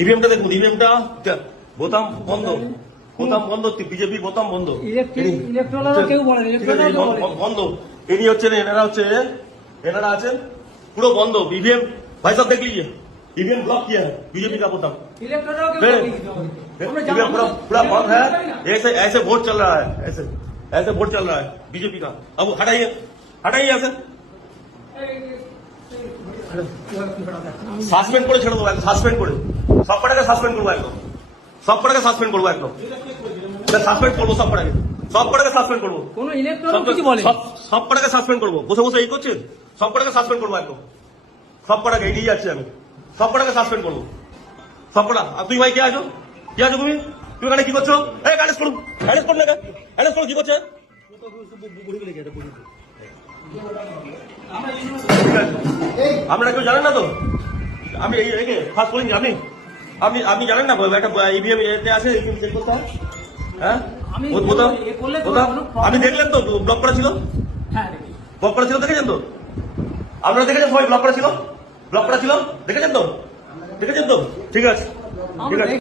ইভিএমটা দেখুন, ইভিএমটা বোতাম বন্ধ, বোতাম বন্ধ, বিজেপির বোতাম বন্ধ, বন্ধ। ইনি হচ্ছেন, এনারা আছেন পুরো বন্ধ। ईवीएम भाई साहब देख लीजिए, ईवीएम ब्लॉक किया है बीजेपी का बोताम, ईवीएम पूरा बंद है। ऐसे ऐसे वोट चल रहा है, ऐसे ऐसे वोट चल रहा है बीजेपी का। अब हटाइए, हटाइए ऐसे, সাসপেন্ড করে ছেড়ে দেবো, সাসপেন্ড করে সব কটাকে সাসপেন্ড করবো, একদম সব কটাকে সাসপেন্ড করবো, একদম সাসপেন্ড করবো, সব কটাকে সাসপেন্ড করবো, সব কটাকে সাসপেন্ড করবো। বসে বসে এই করছেন, সব কটাকে সাসপেন্ড করবো, একদম সব কটাকে এগিয়ে যাচ্ছি আমি, সব কটাকে সাসপেন্ড করবো, সব কটা। আর তুই ভাই কে আছো, কে আছো তুমি? তুমি এখানে কি করছো? এই অ্যারেস্ট করুন, অ্যারেস্ট করুন, অ্যারেস্ট করুন, কি করছে? আপনারা কেউ জানেন না তো? আমি এই ফার্স্ট বলিনি, আপনি জানেন না একটা ইভিএম এতে আছে, চেক করতে হয়। হ্যাঁ, আপনি দেখলেন তো ব্লক করা ছিল, ব্লক করা ছিল, দেখেছেন তো? আপনারা দেখেছেন সবাই? ব্লক করা ছিল, ব্লক করা ছিল, দেখেছেন তো? দেখেছেন তো? ঠিক আছে, ঠিক আছে।